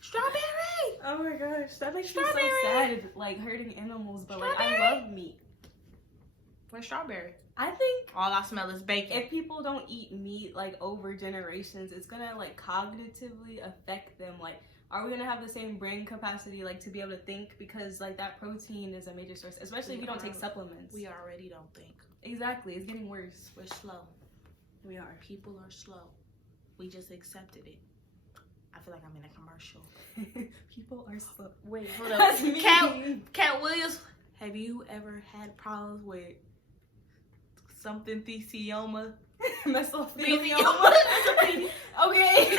Strawberry. Oh my gosh, that makes me so sad. Like hurting animals, but like I love meat. Where's strawberry? I think all I smell is bacon. If people don't eat meat like over generations, it's gonna like cognitively affect them. Like, are we gonna have the same brain capacity like to be able to think? Because like that protein is a major source, especially if you don't take supplements. We already don't think. Exactly, it's getting worse. We're slow. We are. People are slow. We just accepted it. I feel like I'm in a commercial. People are slow. Wait, hold up. Cat Williams, have you ever had problems with something thesioma? Mesothelioma. Okay.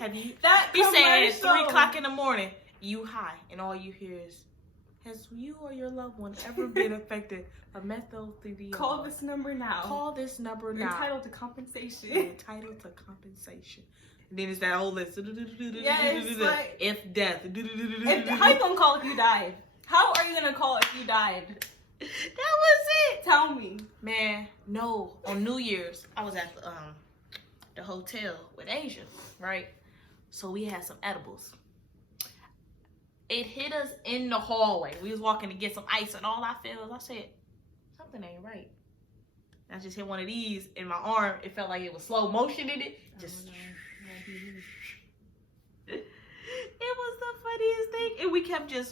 Have you? That he said at 3 commercial. o'clock in the morning, you high, and all you hear is, has you or your loved one ever been affected by mesothelioma? Call this number now. Call this number You're now. entitled to compensation. You're entitled to compensation. And then it's that whole list. Yes, like, if death. How you gonna call if you died? How are you gonna call if you died? That was it. Tell me. Man, no. On New Year's, I was at the hotel with Asia, right? So we had some edibles. It hit us in the hallway. We was walking to get some ice, and all I felt was, I said, something ain't right. And I just hit one of these in my arm. It felt like it was slow motion in it. Just. It was the funniest thing. And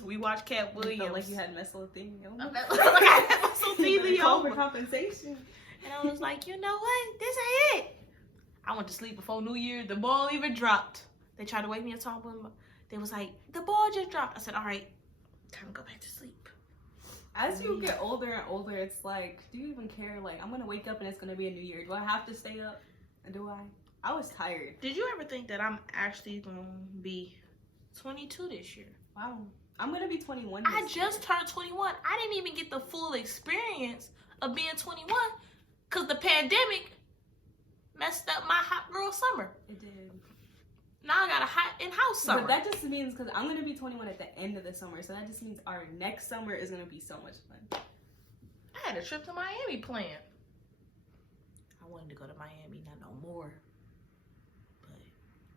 we watched Cat Williams. You felt like you had mesothelioma. Like I had mesothelioma. Call for compensation. And I was like, you know what? This ain't it. I went to sleep before New Year. The ball even dropped. They tried to wake me up talking. They was like, the ball just dropped. I said, all right, time to go back to sleep. As you get older and older, it's like, do you even care? Like, I'm going to wake up and it's going to be a new year. Do I have to stay up? Do I? I was tired. Did you ever think that I'm actually going to be 22 this year? Wow. I'm going to be 21 I just turned 21. I didn't even get the full experience of being 21 because the pandemic messed up my hot girl summer. It did. Now I got a hot in-house summer. But that just means, because I'm going to be 21 at the end of the summer, so that just means our next summer is going to be so much fun. I had a trip to Miami planned. I wanted to go to Miami, not no more. But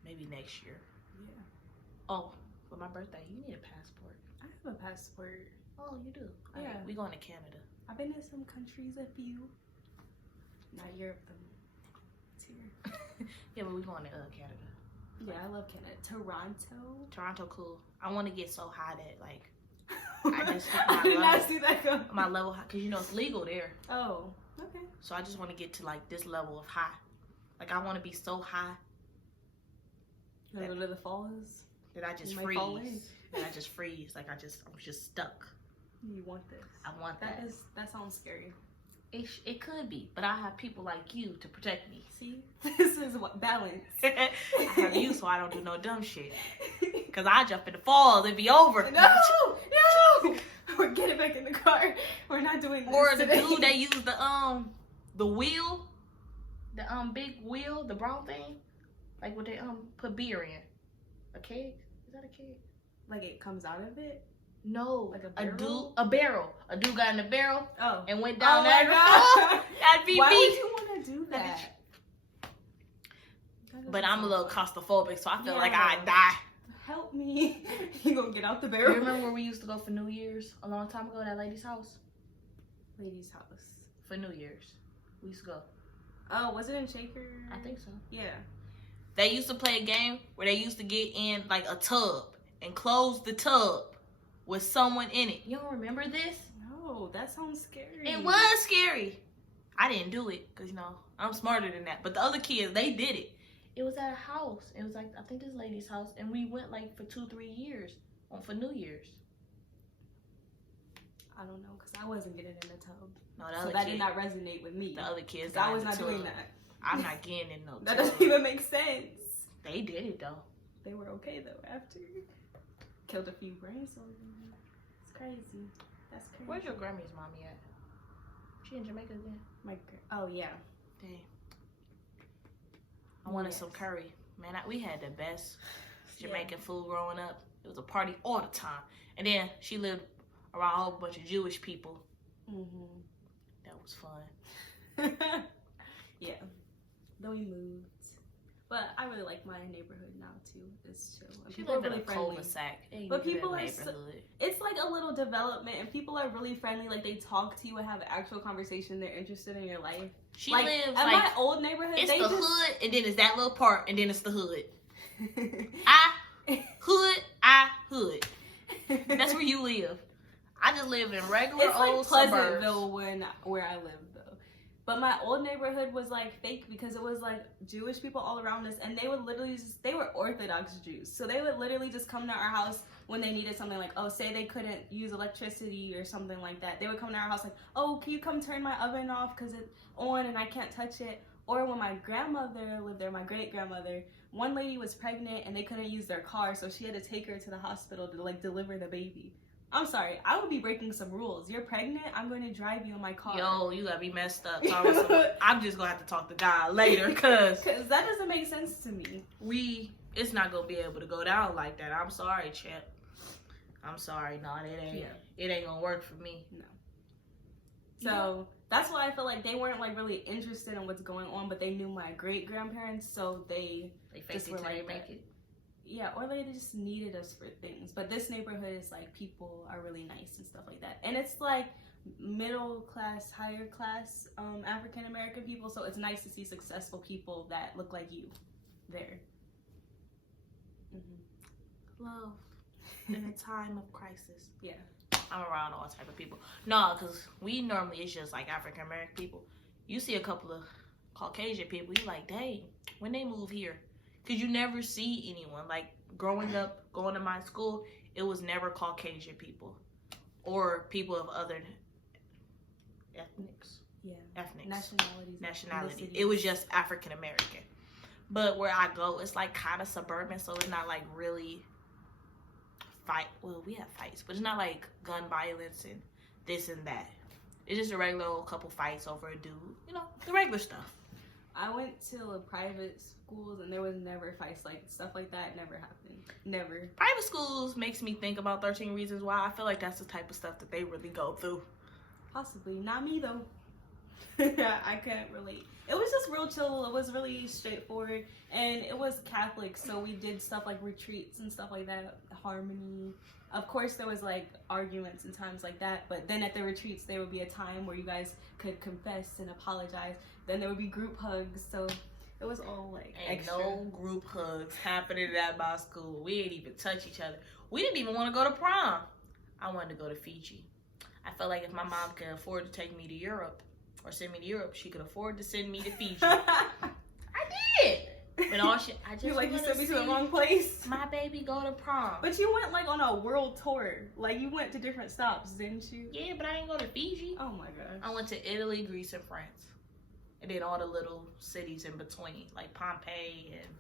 maybe next year. Yeah. Oh, for my birthday, you need a passport. I have a passport. Oh, you do? Yeah. We going to Canada. I've been to some countries, a few. Not Europe, though. It's here. Yeah, but we going to Canada. Yeah, I love Canada. Toronto, cool. I want to get so high that, like, I just I did not see that come. my level high, because you know it's legal there. Oh, okay. So I just want to get to like this level of high. Like I want to be so high that, go to the falls. That I just freeze. That I just freeze. Like I'm just stuck. You want this? I want that. That sounds scary. It could be, but I have people like you to protect me. See, this is what balance. I have you, so I don't do no dumb shit. Cause I jump in the falls, it'd be over. No. We're getting back in the car. We're not doing this. Or the dude that used the wheel, the big wheel, the brown thing, like what they put beer in. A keg? Is that a keg? Like it comes out of it? No, like a barrel. A dude got in the barrel and went down that. That'd be Why me. would you want to do that? But I'm a little claustrophobic, so I feel like I'd die. help me. You gonna get out the You barrel. remember where we used to go for New Year's a long time ago? That lady's house Lady's house. for New Year's. We used to go. Oh, was it in Shaker? I think so. Yeah. They used to play a game where they used to get in like a tub and close the tub with someone in it. You don't remember this? No, that sounds scary. It was scary. I didn't do it because, you know, I'm smarter than that. But the other kids, they did it. It was at a house. It was like, I think this lady's house. And we went like for 2-3 years for New Year's. I don't know, because I wasn't getting in the tub. No, the So other that kid, did not resonate with me. the other kids, I got was in not the doing tub. that. I'm not getting in no That tub. doesn't even make sense. They did it though. They were okay though after. Killed a few brain cells. It's crazy. That's crazy. Where's your Grammy's mommy at? She in Jamaica again? Oh yeah. Dang. I wanted Yes. some curry. Man, we had the best Jamaican food growing up. It was a party all the time. And then she lived around a whole bunch of Jewish people. Mm-hmm. That was fun. Yeah. Then we moved. But I really like my neighborhood now too. It's chill. And She people are lived in really a friendly. cul-de-sac. Ain't But even people that are neighborhood. It's like a little development and people are really friendly. Like they talk to you and have an actual conversation. They're interested in your life. She like, lives at like my old neighborhood, it's they the just... hood, and then it's that little part, and then it's the hood. Hood. That's where you live. I just live in regular It's old like suburbs. Pleasantville where I live though. But my old neighborhood was like fake because it was like Jewish people all around us, and they would literally they were Orthodox Jews, so they would literally just come to our house when they needed something, like, oh, say they couldn't use electricity or something like that. They would come to our house like, oh, can you come turn my oven off because it's on and I can't touch it. Or when my grandmother lived there, my great grandmother, one lady was pregnant and they couldn't use their car, so she had to take her to the hospital to like deliver the baby. I'm sorry, I would be breaking some rules. You're pregnant, I'm going to drive you in my car. Yo, you gotta be messed up. I'm just gonna have to talk to God later, cause that doesn't make sense to me. It's not gonna be able to go down like that. I'm sorry, champ. I'm sorry. No, it ain't gonna work for me. No. So that's why I feel like they weren't like really interested in what's going on, but they knew my great grandparents, so they fake just it were till they like make that. it. Yeah, or they just needed us for things. But this neighborhood is like people are really nice and stuff like that. And it's like middle class, higher class African American people. So it's nice to see successful people that look like you there. Love in a time of crisis. Yeah. I'm around all type of people. No, because we normally, it's just like African American people. You see a couple of Caucasian people, you like, dang, when they move here. Because you never see anyone. Like, growing up, going to my school, it was never Caucasian people. Or people of other ethnics. Yeah. Ethnics. Nationalities. It was just African American. But where I go, it's like kind of suburban, so it's not like really fight. Well, we have fights, but it's not like gun violence and this and that. It's just a regular old couple fights over a dude. You know, the regular stuff. I went to a private schools and there was never fights, like stuff like that never happened. Never. Private schools makes me think about 13 Reasons Why. I feel like that's the type of stuff that they really go through. Possibly. Not me though. I can't relate. It was just real chill. It was really straightforward, and it was Catholic, so we did stuff like retreats and stuff like that, harmony. Of course there was like arguments and times like that, but then at the retreats there would be a time where you guys could confess and apologize. Then there would be group hugs, so it was all like Ain't extra. no group hugs happening at my school. We didn't even touch each other. We didn't even want to go to prom. I wanted to go to Fiji. I felt like if my mom could afford to take me to Europe or send me to Europe, she could afford to send me to Fiji. I did. But I just you wanna sent me to the see wrong place. my baby go to prom. But you went like on a world tour. Like you went to different stops, didn't you? Yeah, but I didn't go to Fiji. Oh my gosh. I went to Italy, Greece, and France. And then all the little cities in between, like Pompeii and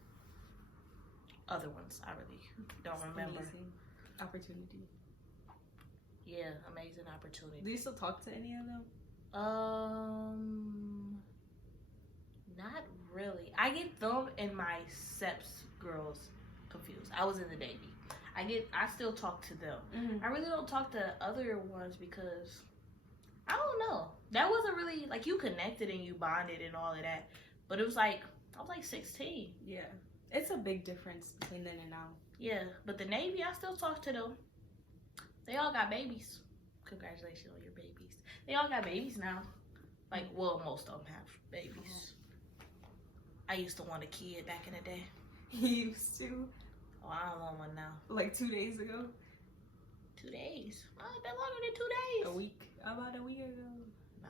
other ones. I really don't remember. Amazing opportunity. Yeah, amazing opportunity. Do you still talk to any of them? Not really. I get them and my SEPS girls confused. I was in the Navy. I still talk to them. Mm-hmm. I really don't talk to other ones because I don't know. That wasn't really like you connected and you bonded and all of that. But it was like I was like 16. Yeah. It's a big difference between then and now. Yeah, but the Navy, I still talk to them. They all got babies. Congratulations on your babies. They all got babies now. Like, well, most of them have babies. I used to want a kid back in the day. You used to? Oh, I don't want one now. Like 2 days ago? 2 days? Oh, it's been longer than 2 days. A week? About a week ago? No,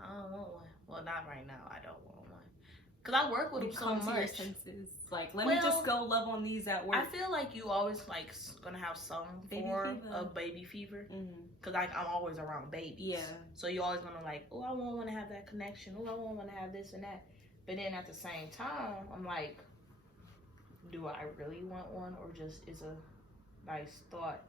I don't want one. Well, not right now. I don't want one. Because I work with them so much. Senses. Like, let me just go love on these at work. I feel like you always, like, going to have some form of baby fever. Because, like, I'm always around babies. Yeah. So you're always going to, like, oh, I want to have that connection. Oh, I want to have this and that. But then at the same time, I'm like, do I really want one? Or just is a nice thought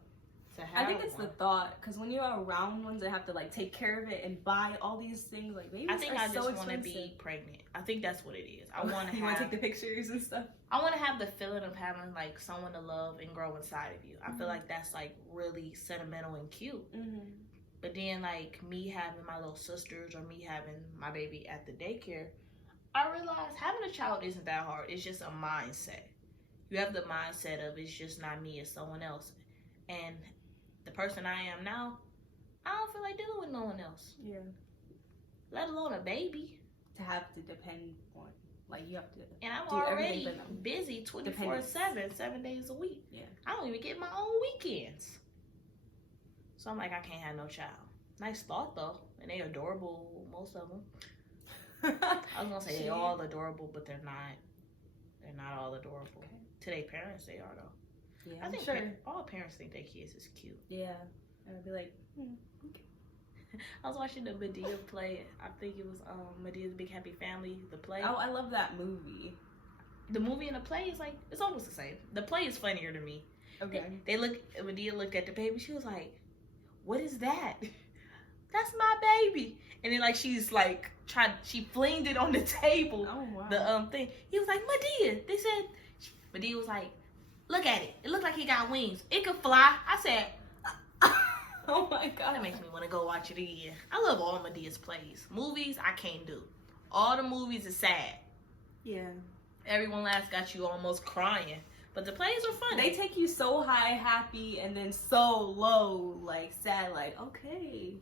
to have? I think it's the thought. Because when you're around ones that have to, like, take care of it and buy all these things, like, babies I think I just want to be pregnant. I think that's what it is. I want to you want to take the pictures and stuff? I want to have the feeling of having, like, someone to love and grow inside of you. I feel like that's, like, really sentimental and cute. But then, like, me having my little sisters or me having my baby at the daycare, I realized having a child isn't that hard. It's just a mindset. You have the mindset of it's just not me, it's someone else. And the person I am now, I don't feel like dealing with no one else. Yeah. Let alone a baby. To have to depend on, like, you have to. And I'm already busy 24/7, 7 days a week. Yeah. I don't even get my own weekends. So I'm like, I can't have no child. Nice thought though, and they adorable, most of them. I was gonna say they're all adorable, but they're not. They're not all adorable. Okay. To their parents, they are though. Yeah, I think all parents think their kids is cute. Yeah, and I'd be like, okay. I was watching the Madea play. I think it was Medea's Big Happy Family, the play. Oh, I love that movie. The movie and the play is like, it's almost the same. The play is funnier to me. Okay. Madea looked at the baby. She was like, what is that? That's my baby. And then, like, she's like she flinged it on the table. Oh, wow. The thing. He was like, Madea. They said, Madea was like, look at it. It looked like it got wings. It could fly. I said, oh my God. That makes me want to go watch it again. I love all Medea's plays. Movies, I can't do. All the movies are sad. Yeah. Everyone Last got you almost crying. But the plays are funny. They take you so high, happy, and then so low, like, sad, like, okay.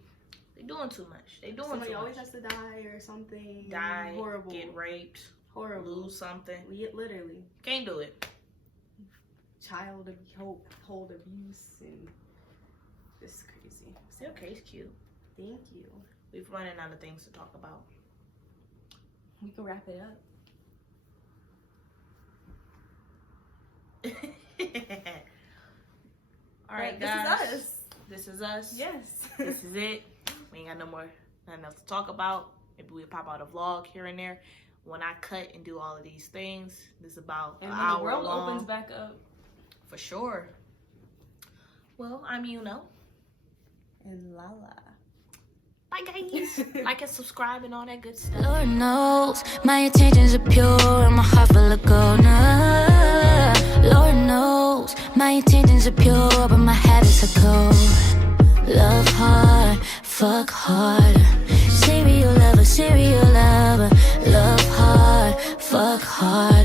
They're doing too much. They're doing Somebody too much. always has to die or something. Die. Horrible. Get raped. Horrible. Lose something. Literally. Can't do it. Child abuse and it's crazy. Still case cute. Thank you. We've running out of things to talk about. We can wrap it up. All right, guys. This is us. This is us. Yes. This is it. We ain't got nothing else to talk about. Maybe we'll pop out a vlog here and there. When I cut and do all of these things, this is about an hour long. And the world opens back up. For sure. Well, I'm Yuno. And Lala. Bye, guys. Like and subscribe and all that good stuff. Lord knows my intentions are pure and my heart full of gold. Nah. Lord knows my intentions are pure, but my habits are cold. Love hard, fuck harder. Serial lover, love hard, fuck hard.